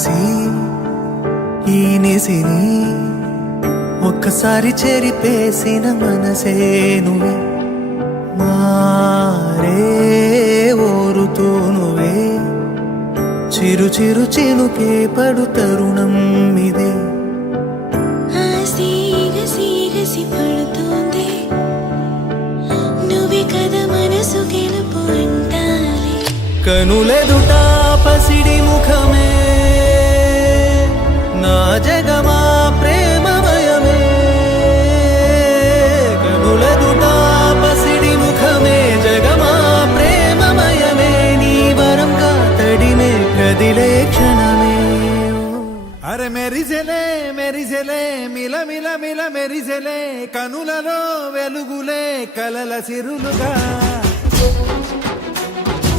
కలిసి ఈ నిసిని ఒక్కసారి చెరిపేసిన మనసే నువ్వే మారే ఓరుతూ నువ్వే చిరు చిరు చినుకే పడు తరుణం ఇదే పడుతోంది నువ్వే కదా మనసు గెలుపు అంటాలి కనులెదుట పసిడి ముఖమే నా జగమా ప్రేమమయమే కనులెదుట పసిడి ముఖమే జగమా ప్రేమమయమే నీ వరంగా తడిమే కదిలే క్షణమే అరే మెరిసెలే మెరిసెలే మిల మిల మిల మెరిసెలే కనులలో వెలుగులే కలల సిరులుగా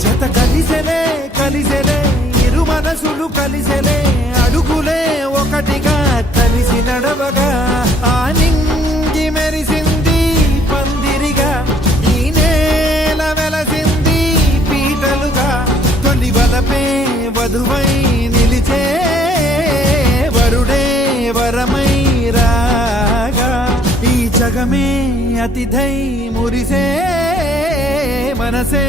జత కలిసెలే కలిసెలే ఇరు మనసులు కలిసెలే అడుగులే ఒకటిగా కలిసి నడవగా ఆ నింగి మెరిసింది పందిరిగా ఈ నేల వెలసింది పీటలుగా తొలి వలపే వధువై నిలిచే వరుడే వరమై రాగా ఈ జగమే అతిథై మురిసే మనసే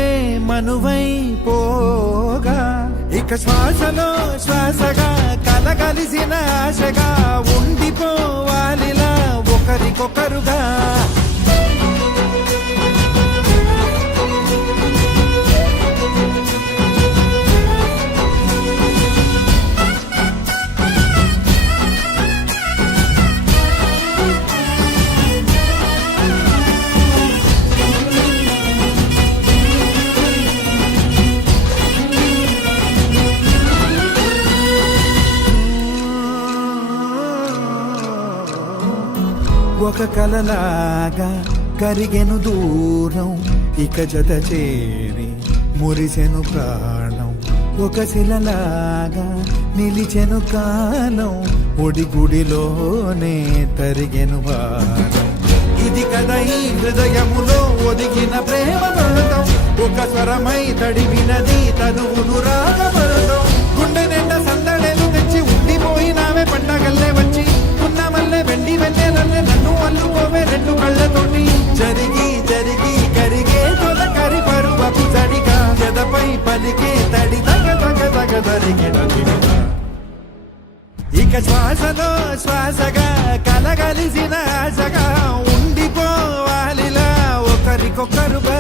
మనువై పోగా ఇక శ్వాసలో శ్వాసగా కలగలిసిన ఆశగా ఉండిపోవాలిలా ఒకరికొకరుగా ఒక కలలాగా కరిగెను దూరం ఇక జత చేరి మురిసెను ప్రాణం ఒక శిలలాగా నిలిచెను కాలం ఒడిగుడిలోనే తరిగెను వారం ఇది కదా ఈ హృదయములో ఒదిగిన ప్రేమ పర్వతం ఒక స్వరమై తడివినది తనువును రాగపడతాం గుండె నిండా సందడేలు తెచ్చి ఉండిపోయినావే పండగల్లే వచ్చి ఉన్నమల్లే వెండి వెన్నెలల్లే నన్ను అల్లుకోవే రెండు కళ్ళతోటి జరిగి జరిగి కరిగే తొలకరి పరువపు జడిగా ఎదపై పలికే తడి తగ తగ తగ తరిగిన ఇక శ్వాసలో శ్వాసగా కలగలిసిన ఆశగా ఉండిపోవాలిలా ఒకరికొకరుగా